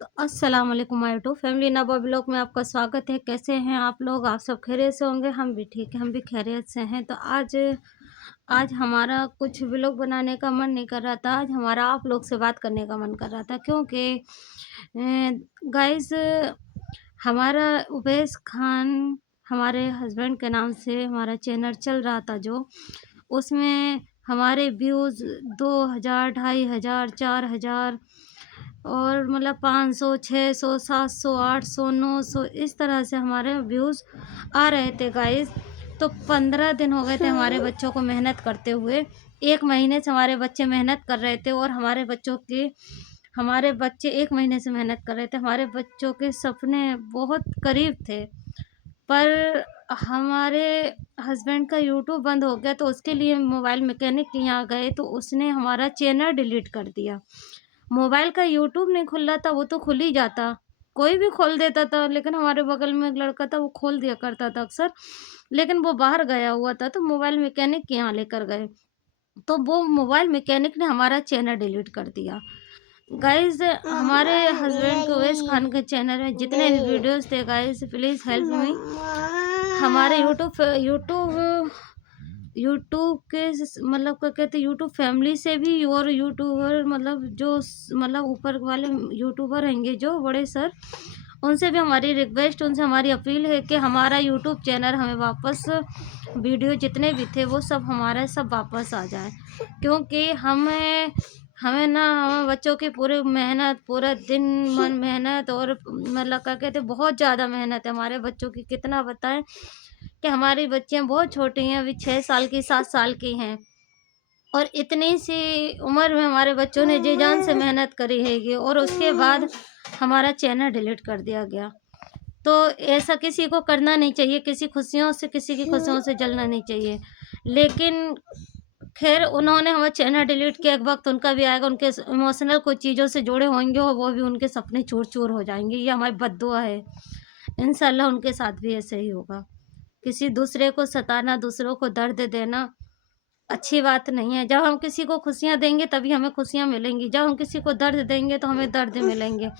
तो अस्सलाम वालेकुम माय यूट्यूब फैमिली नवा ब्लॉग में आपका स्वागत है। कैसे हैं आप लोग? आप सब खैरियत से होंगे। हम भी ठीक हैं, हम भी खैरियत से हैं। तो आज आज हमारा कुछ व्लॉग बनाने का मन नहीं कर रहा था। आज हमारा आप लोग से बात करने का मन कर रहा था, क्योंकि गाइस हमारा उवैस खान हमारे हस्बैंड के नाम से हमारा चैनल चल रहा था, जो उसमें हमारे व्यूज़ 2000, 2500, 4000 और मतलब 500, 600, 700, 800, 900 इस तरह से हमारे व्यूज़ आ रहे थे गाइस। तो 15 दिन हो गए थे हमारे बच्चों को मेहनत करते हुए। 1 महीने से हमारे बच्चे मेहनत कर रहे थे, और हमारे बच्चे 1 महीने से मेहनत कर रहे थे। हमारे बच्चों के सपने बहुत करीब थे, पर हमारे हस्बैंड का यूट्यूब बंद हो गया, तो उसके लिए मोबाइल मैकेनिक के यहाँ गए, तो उसने हमारा चैनल डिलीट कर दिया। मोबाइल का यूट्यूब नहीं खुल रहा था, वो तो खुल ही जाता, कोई भी खोल देता था, लेकिन हमारे बगल में एक लड़का था, वो खोल दिया करता था अक्सर, लेकिन वो बाहर गया हुआ था, तो मोबाइल मैकेनिक के यहाँ लेकर गए, तो वो मोबाइल मैकेनिक ने हमारा चैनल डिलीट कर दिया। गाइस हमारे हस्बैंड को उवैस खान के चैनल में जितने भी वीडियोस थे गाइस, प्लीज़ हेल्प मी। हमारे यूट्यूब यूट्यूब के मतलब क्या कहते हैं, यूट्यूब फैमिली से भी, और यूट्यूबर मतलब जो मतलब ऊपर वाले यूट्यूबर रहेंगे जो बड़े सर, उनसे भी हमारी रिक्वेस्ट, उनसे हमारी अपील है कि हमारा यूट्यूब चैनल हमें वापस, वीडियो जितने भी थे वो सब हमारे सब वापस आ जाए, क्योंकि हमें हमें ना हमें बच्चों की पूरी मेहनत, पूरा दिन मन मेहनत, और मतलब क्या कहते हैं, बहुत ज़्यादा मेहनत है हमारे बच्चों की। कितना बताएं कि हमारी बच्चियाँ बहुत छोटी हैं, अभी 6 साल की, 7 साल की हैं, और इतनी सी उम्र में हमारे बच्चों ने जी जान से मेहनत करी हैगी, और उसके बाद हमारा चैनल डिलीट कर दिया गया। तो ऐसा किसी को करना नहीं चाहिए, किसी की खुशियों से जलना नहीं चाहिए। लेकिन खैर उन्होंने हमारा चैनल डिलीट किया, एक वक्त उनका भी आएगा, उनके इमोशनल कुछ चीज़ों से जुड़े होंगे, और वो भी उनके सपने चूर चूर हो जाएंगे। ये हमारी बद्दुआ है, इंशाल्लाह उनके साथ भी ऐसे ही होगा। किसी दूसरे को सताना, दूसरों को दर्द देना अच्छी बात नहीं है। जब हम किसी को खुशियाँ देंगे तभी हमें खुशियाँ मिलेंगी, जब हम किसी को दर्द देंगे तो हमें दर्द मिलेंगे।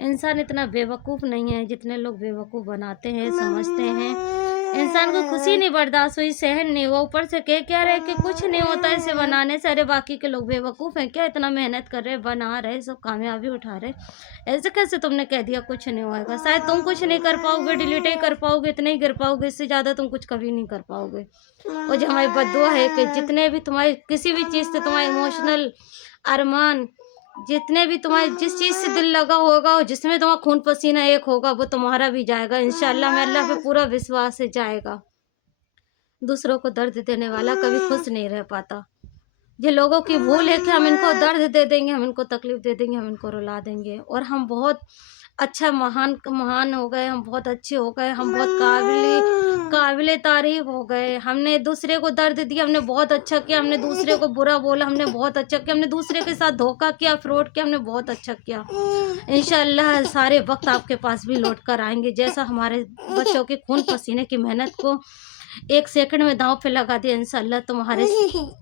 इंसान इतना बेवकूफ़ नहीं है जितने लोग बेवकूफ़ बनाते हैं, समझते हैं। इंसान को खुशी नहीं बर्दाश्त हुई, सहन नहीं हुआ, ऊपर से कह क्या रहे कि कुछ नहीं होता इसे बनाने से। अरे बाकी के लोग बेवकूफ़ हैं क्या? इतना मेहनत कर रहे, बना रहे, सब कामयाबी उठा रहे, ऐसे कैसे तुमने कह दिया कुछ नहीं होएगा? शायद तुम कुछ नहीं कर पाओगे, डिलीट ही कर पाओगे, इतने ही कर पाओगे, इससे ज़्यादा तुम कुछ कभी नहीं कर पाओगे। और जो हमारी बद्दुआ है कि जितने भी तुम्हारे किसी भी चीज़ से तुम्हारे इमोशनल अरमान, जितने भी तुम्हारे जिस चीज़ से दिल लगा होगा और जिसमें तुम्हारा खून पसीना एक होगा, वो तुम्हारा भी जाएगा इंशाल्लाह। मैं अल्लाह पे पूरा विश्वास है, जाएगा। दूसरों को दर्द देने वाला कभी खुश नहीं रह पाता। ये लोगों की भूल है कि हम इनको दर्द दे देंगे, हम इनको तकलीफ़ दे देंगे, हम इनको रुला देंगे, और हम बहुत अच्छा महान महान हो गए, हम बहुत अच्छे हो गए, हम बहुत काबिले तारीफ़ हो गए। हमने दूसरे को दर्द दिया, हमने बहुत अच्छा किया, हमने दूसरे को बुरा बोला, हमने बहुत अच्छा किया, हमने दूसरे के साथ धोखा किया, फ्रॉड किया, हमने बहुत अच्छा किया। इंशाअल्लाह सारे वक़्त आपके पास भी लौट कर आएँगे, जैसा हमारे बच्चों के खून पसीने की मेहनत को 1 सेकंड में दाँव पे लगा दिया। इंशाअल्लाह तुम्हारे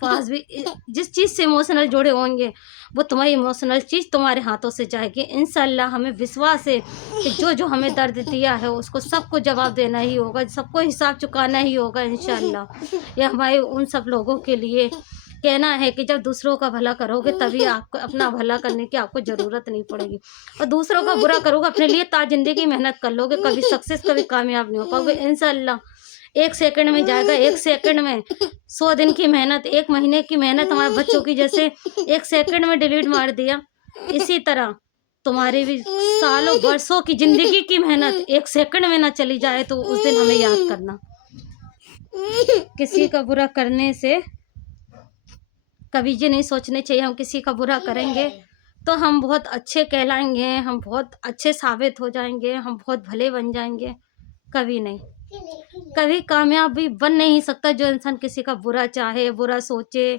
पास भी जिस चीज़ से इमोशनल जुड़े होंगे, वो तुम्हारी इमोशनल चीज़ तुम्हारे हाथों से जाएगी इंशाअल्लाह। हमें विश्वास है कि जो हमें दर्द दिया है उसको सबको जवाब देना ही होगा, सबको हिसाब चुकाना ही होगा इंशाअल्लाह। ये हमारे उन सब लोगों के लिए कहना है कि जब दूसरों का भला करोगे तभी आपको अपना भला करने की आपको ज़रूरत नहीं पड़ेगी, और दूसरों का बुरा करोगे अपने लिए ज़िंदगी मेहनत कर लोगे, कभी सक्सेस, कभी कामयाब नहीं हो पाओगे इंशाअल्लाह। 1 सेकंड में जाएगा, 1 सेकंड में 100 दिन की मेहनत, 1 महीने की मेहनत हमारे बच्चों की जैसे 1 सेकंड में डिलीट मार दिया, इसी तरह तुम्हारी भी सालों बरसों की ज़िंदगी की मेहनत 1 सेकंड में ना चली जाए, तो उस दिन हमें याद करना। किसी का बुरा करने से कभी ये नहीं सोचने चाहिए हम किसी का बुरा करेंगे तो हम बहुत अच्छे कहलाएंगे, हम बहुत अच्छे साबित हो जाएंगे, हम बहुत भले बन जाएंगे। कभी नहीं, कभी कामयाब भी बन नहीं सकता जो इंसान किसी का बुरा चाहे, बुरा सोचे।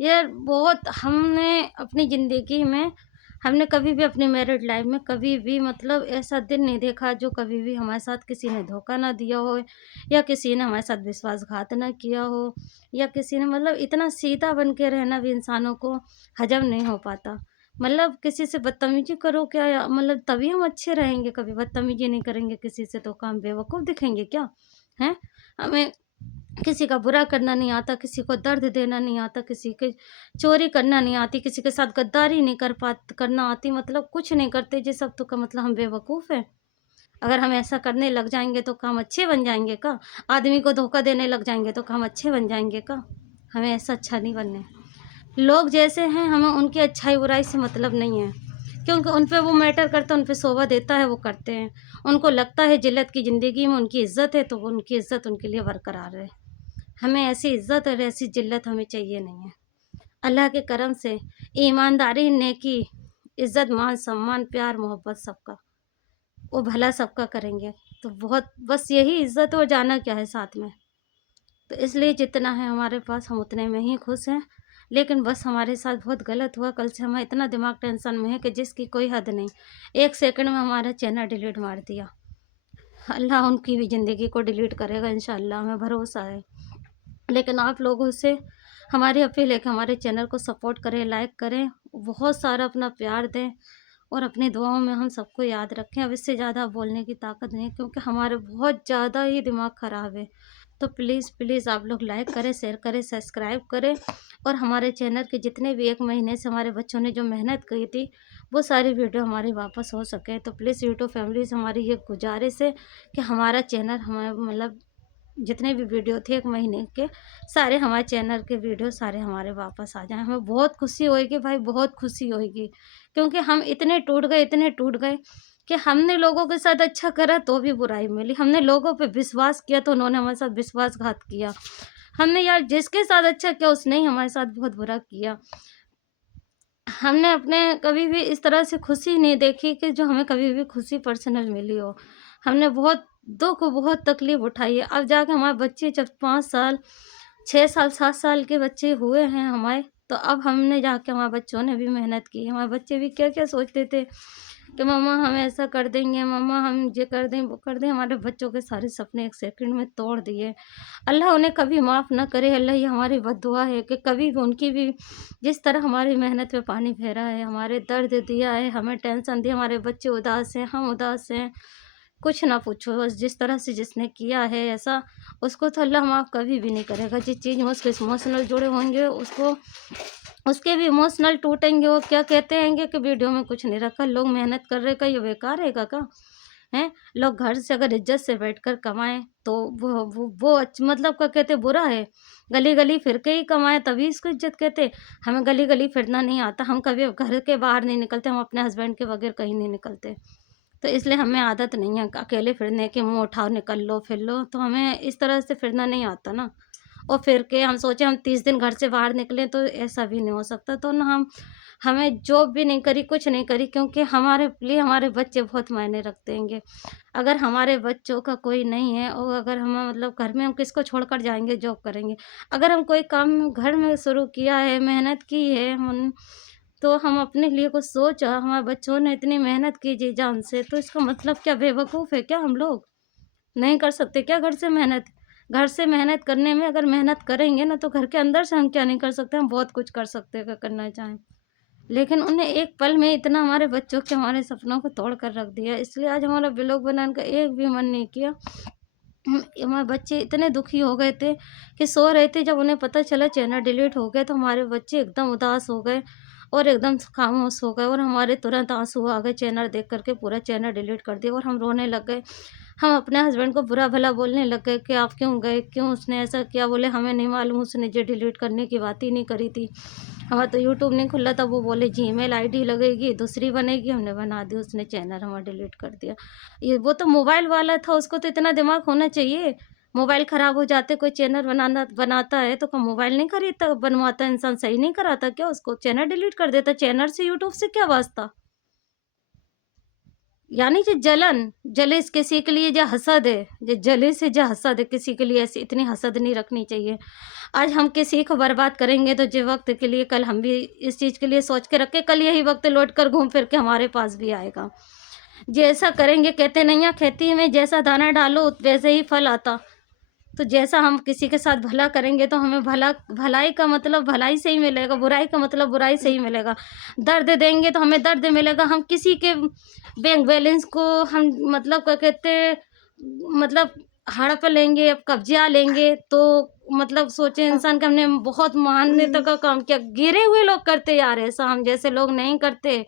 ये बहुत हमने अपनी ज़िंदगी में, हमने कभी भी अपनी मैरिड लाइफ में कभी भी मतलब ऐसा दिन नहीं देखा जो कभी भी हमारे साथ किसी ने धोखा ना दिया हो, या किसी ने हमारे साथ विश्वासघात ना किया हो, या किसी ने मतलब इतना सीधा बन के रहना भी इंसानों को हजम नहीं हो पाता। मतलब किसी से बदतमीजी करो क्या, या मतलब तभी हम अच्छे रहेंगे? कभी बदतमीजी नहीं करेंगे किसी से तो काम बेवकूफ़ दिखेंगे क्या? हैं? हमें किसी का बुरा करना नहीं आता, किसी को दर्द देना नहीं आता, किसी के चोरी करना नहीं आती, किसी के साथ गद्दारी नहीं करना आती, मतलब कुछ नहीं करते। ये सब तो का मतलब हम बेवकूफ़ हैं? अगर हम ऐसा करने लग जाएँगे तो क्या हम अच्छे बन जाएँगे क्या? आदमी को धोखा देने लग जाएँगे तो क्या हम अच्छे बन जाएँगे क्या? हमें ऐसा अच्छा नहीं बनना है। लोग जैसे हैं, हमें उनकी अच्छाई-बुराई से मतलब नहीं है, क्योंकि उन पे वो मैटर करता है, उन पे शोभा देता है, वो करते हैं। उनको लगता है जिल्लत की ज़िंदगी में उनकी इज़्ज़त है, तो वो उनकी इज़्ज़त उनके लिए बरकरार है। हमें ऐसी इज़्ज़त और ऐसी जिल्लत हमें चाहिए नहीं है। अल्लाह के करम से ईमानदारी, नेकी, इज़्ज़त, मान, सम्मान, प्यार, मोहब्बत सबका, वो भला सबका करेंगे, तो बहुत बस यही इज़्ज़त और जाना क्या है साथ में। तो इसलिए जितना है हमारे पास हम उतने में ही खुश हैं। लेकिन बस हमारे साथ बहुत गलत हुआ, कल से हमारा इतना दिमाग टेंशन में है कि जिसकी कोई हद नहीं। 1 सेकंड में हमारा चैनल डिलीट मार दिया। अल्लाह उनकी भी ज़िंदगी को डिलीट करेगा इंशाअल्लाह, हमें भरोसा है। लेकिन आप लोगों से हमारी अपील है कि हमारे चैनल को सपोर्ट करें, लाइक करें, बहुत सारा अपना प्यार दें और अपनी दुआओं में हम सबको याद रखें। अब इससे ज़्यादा बोलने की ताकत नहीं है, क्योंकि हमारे बहुत ज़्यादा ही दिमाग ख़राब है। तो प्लीज़ प्लीज़ आप लोग लाइक करें, शेयर करें, सब्सक्राइब करें, और हमारे चैनल के जितने भी 1 महीने से हमारे बच्चों ने जो मेहनत की थी, वो सारी वीडियो हमारी वापस हो सके। तो प्लीज़ यूट्यूब फैमिली से हमारी ये गुजारिश है कि हमारा चैनल हमारे मतलब जितने भी वीडियो थे 1 महीने के, सारे हमारे चैनल के वीडियो सारे हमारे वापस आ जाएँ। हमें बहुत खुशी होएगी भाई, बहुत खुशी होएगी, क्योंकि हम इतने टूट गए कि हमने लोगों के साथ अच्छा करा तो भी बुराई मिली। हमने लोगों पे विश्वास किया तो उन्होंने हमारे साथ विश्वासघात किया। हमने यार जिसके साथ अच्छा किया उसने ही हमारे साथ बहुत बुरा किया। हमने अपने कभी भी इस तरह से खुशी नहीं देखी कि जो हमें कभी भी खुशी पर्सनल मिली हो। हमने बहुत दुःख, बहुत तकलीफ़ उठाई है। अब जाके हमारे बच्चे जब 5 साल, 6 साल, 7 साल के बच्चे हुए हैं हमारे, तो अब हमने जाके हमारे बच्चों ने भी मेहनत की। हमारे बच्चे भी क्या-क्या सोचते थे कि मम्मा हम ऐसा कर देंगे, मम्मा हम ये कर दें, वो कर दें। हमारे बच्चों के सारे सपने 1 सेकंड में तोड़ दिए। अल्लाह उन्हें कभी माफ़ ना करे। अल्लाह ये हमारी बद्दुआ है कि कभी भी उनकी भी जिस तरह हमारी मेहनत पे पानी फेरा है, हमारे दर्द दिया है, हमें टेंशन दी, हमारे बच्चे उदास हैं, हम उदास हैं, कुछ ना पूछो। बस जिस तरह से जिसने किया है ऐसा, उसको तो अल्लाह माफ़ कभी भी नहीं करेगा। जिस चीज़ में उसके इमोशनल जुड़े होंगे, उसको उसके भी इमोशनल टूटेंगे। वो क्या कहते हैंगे कि वीडियो में कुछ नहीं रखा, लोग मेहनत कर रहे, क्या ये बेकार रहेगा क्या? हैं? लोग घर से अगर इज़्ज़त से बैठकर कमाएँ तो वो मतलब क्या कहते हैं, बुरा है। गली-गली फिर के ही कमाएँ तभी इसको इज़्ज़त कहते हैं। हमें गली-गली फिरना नहीं आता, हम कभी घर के बाहर नहीं निकलते, हम अपने हस्बैंड के बगैर कहीं नहीं निकलते। तो इसलिए हमें आदत नहीं है अकेले फिरने की, मुँह उठाओ निकल लो, फिर लो, तो हमें इस तरह से फिरना नहीं आता ना। और फिर के हम सोचे हम 30 दिन घर से बाहर निकलें तो ऐसा भी नहीं हो सकता। तो ना हमें जॉब भी नहीं करी, कुछ नहीं करी, क्योंकि हमारे लिए हमारे बच्चे बहुत मायने रखते हैंगे। अगर हमारे बच्चों का कोई नहीं है और अगर हम मतलब घर में हम किसको छोड़कर जाएँगे जॉब करेंगे। अगर हम कोई काम घर में शुरू किया है, मेहनत की है, तो हम अपने लिए कुछ सोचा, हमारे बच्चों ने इतनी मेहनत की जी जान से, तो इसका मतलब क्या बेवकूफ़ है क्या हम लोग? नहीं कर सकते क्या घर से मेहनत? घर से मेहनत करने में अगर मेहनत करेंगे ना, तो घर के अंदर से हम क्या नहीं कर सकते? हम बहुत कुछ कर सकते हैं अगर करना चाहें। लेकिन उन्हें एक पल में इतना हमारे बच्चों के, हमारे सपनों को तोड़ कर रख दिया। इसलिए आज हमारा व्लॉग बनाने का एक भी मन नहीं किया। हमारे बच्चे इतने दुखी हो गए थे कि सो रहे थे, जब उन्हें पता चला चैनल डिलीट हो गया तो हमारे बच्चे एकदम उदास हो गए और एकदम खामोश हो गए, और हमारे तुरंत आंसू आ गए चैनल देख करके। पूरा चैनल डिलीट कर दिया और हम रोने लग गए। हम अपने हस्बैंड को बुरा भला बोलने लग गए कि आप क्यों गए, क्यों उसने ऐसा किया। बोले हमें नहीं मालूम, उसने जो डिलीट करने की बात ही नहीं करी थी। हमारा तो यूट्यूब नहीं खुला था। वो बोले जीमेल आईडी लगेगी, दूसरी बनेगी, हमने बना दी, उसने चैनल हमारा डिलीट कर दिया। ये वो तो मोबाइल वाला था, उसको तो इतना दिमाग होना चाहिए। मोबाइल ख़राब हो जाते, कोई चैनल बनाता है तो क्या मोबाइल नहीं खरीदता, बनवाता इंसान, सही नहीं कराता क्या उसको? चैनल डिलीट कर देता। चैनल से यूट्यूब से क्या वास्ता? यानी जो जलिस किसी के लिए जो हसद है, जो जलिस है, जो हसद है, किसी के लिए ऐसी इतनी हसद नहीं रखनी चाहिए। आज हम किसी को बर्बाद करेंगे तो जो वक्त के लिए कल हम भी इस चीज़ के लिए सोच के रखें, कल यही वक्त लौट कर घूम फिर के हमारे पास भी आएगा। जैसा करेंगे, कहते नहीं है खेती में जैसा दाना डालो वैसे ही फल आता। तो जैसा हम किसी के साथ भला करेंगे तो हमें भलाई का मतलब भलाई से ही मिलेगा, बुराई का मतलब बुराई से ही मिलेगा। दर्द देंगे तो हमें दर्द मिलेगा। हम किसी के बैंक बैलेंस को हम मतलब क्या कहते, मतलब हड़प लेंगे, कब्जा लेंगे, तो मतलब सोचे इंसान कि हमने बहुत मान्यता का काम किया। गिरे हुए लोग करते यार ऐसा, हम जैसे लोग नहीं करते।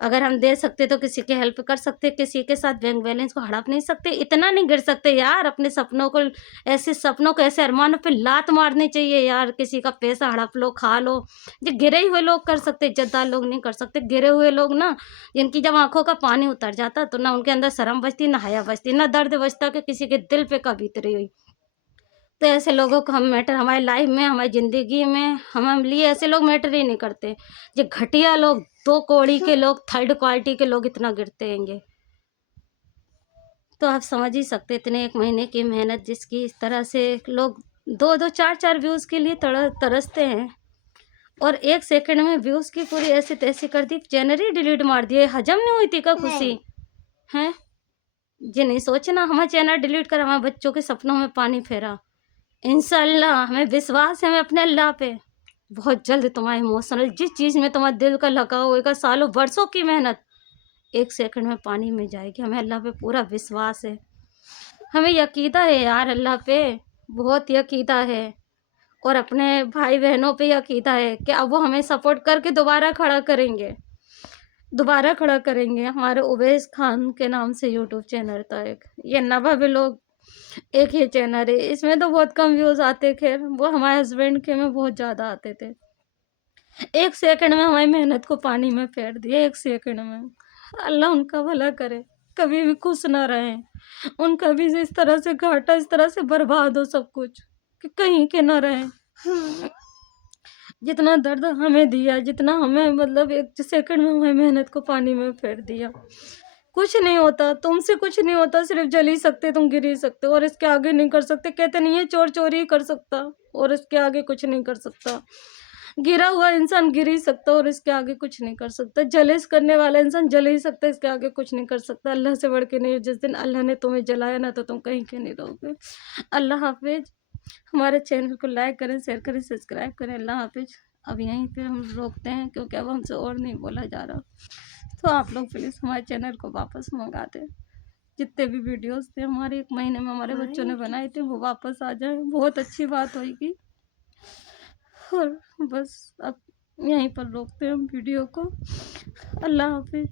अगर हम दे सकते तो किसी की हेल्प कर सकते, किसी के साथ बैंक बैलेंस को हड़प नहीं सकते, इतना नहीं गिर सकते यार। अपने सपनों को, ऐसे सपनों को, ऐसे अरमानों पे लात मारनी चाहिए यार। किसी का पैसा हड़प लो, खा लो, जो गिरे हुए लोग कर सकते, इज्जतदार लोग नहीं कर सकते। गिरे हुए लोग ना, जिनकी जब आंखों का पानी उतर जाता तो ना उनके अंदर शर्म बचती, ना हया बचती, ना दर्द बचता कि किसी के दिल पे कभी उतरी हुई। तो ऐसे लोगों को हम मैटर, हमारी लाइफ में, हमारी ज़िंदगी में हम लिए ऐसे लोग मैटर ही नहीं करते। जो घटिया लोग, 2 कौड़ी के लोग, थर्ड क्वालिटी के लोग इतना गिरते हैंगे। तो आप समझ ही सकते, इतने 1 महीने की मेहनत जिसकी, इस तरह से लोग 2-2 4-4 व्यूज़ के लिए तरसते हैं, और 1 सेकंड में व्यूज़ की पूरी ऐसी तैसी कर दी, चैनल ही डिलीट मार दिए। हजम नहीं हुई थी क्या खुशी? हैं? ये नहीं सोचना हमारा चैनल डिलीट कर हमारे बच्चों के सपनों में पानी फेरा। इंशाल्लाह हमें विश्वास है, हमें अपने अल्लाह पे, बहुत जल्द तुम्हारा इमोशनल, जिस चीज़ में तुम्हारा दिल का लगाव होगा, सालों बरसों की मेहनत 1 सेकंड में पानी में जाएगी। हमें अल्लाह पे पूरा विश्वास है, हमें यकीदा है यार अल्लाह पे, बहुत यकीदा है। और अपने भाई बहनों पे यकीदा है कि अब वो हमें सपोर्ट करके दोबारा खड़ा करेंगे, दोबारा खड़ा करेंगे। हमारे उवैस खान के नाम से यूट्यूब चैनल था एक, ये नवा भी लोग एक ही चैनल है, इसमें तो बहुत कम व्यूज़ आते। खैर वो हमारे हस्बैंड के में बहुत ज़्यादा आते थे। 1 सेकंड में हमारी मेहनत को पानी में फेर दिया, 1 सेकंड में। अल्लाह उनका भला करे, कभी भी खुश ना रहें, उनका भी इस तरह से घाटा, इस तरह से बर्बाद हो सब कुछ कि कहीं के ना रहें। जितना दर्द हमें दिया, जितना हमें मतलब 1 सेकंड में हमें मेहनत को पानी में फेर दिया। कुछ नहीं होता, तुमसे कुछ नहीं होता, सिर्फ जल ही सकते, तुम गिर ही सकते हो, और इसके आगे नहीं कर सकते। कहते नहीं है चोर चोरी ही कर सकता, और इसके आगे कुछ नहीं कर सकता। गिरा हुआ इंसान गिर ही सकता, और इसके आगे कुछ नहीं कर सकता। जलिस करने वाला इंसान जल ही सकता, इसके आगे कुछ नहीं कर सकता। अल्लाह से बढ़ के नहीं। जिस दिन अल्लाह ने तुम्हें जलाया ना, तो तुम कहीं के नहीं रहोगे। अल्लाह हाफिज। हमारे चैनल को लाइक करें, शेयर करें, सब्सक्राइब करें। अल्लाह हाफिज। अब यहीं पे हम रोकते हैं, क्योंकि अब हमसे और नहीं बोला जा रहा। तो आप लोग प्लीज़ हमारे चैनल को वापस मंगा दें। जितने भी वीडियोस थे हमारे 1 महीने में हमारे बच्चों ने बनाए थे, वो वापस आ जाए, बहुत अच्छी बात होगी। और बस अब यहीं पर रोकते हैं हम वीडियो को। अल्लाह हाफिज।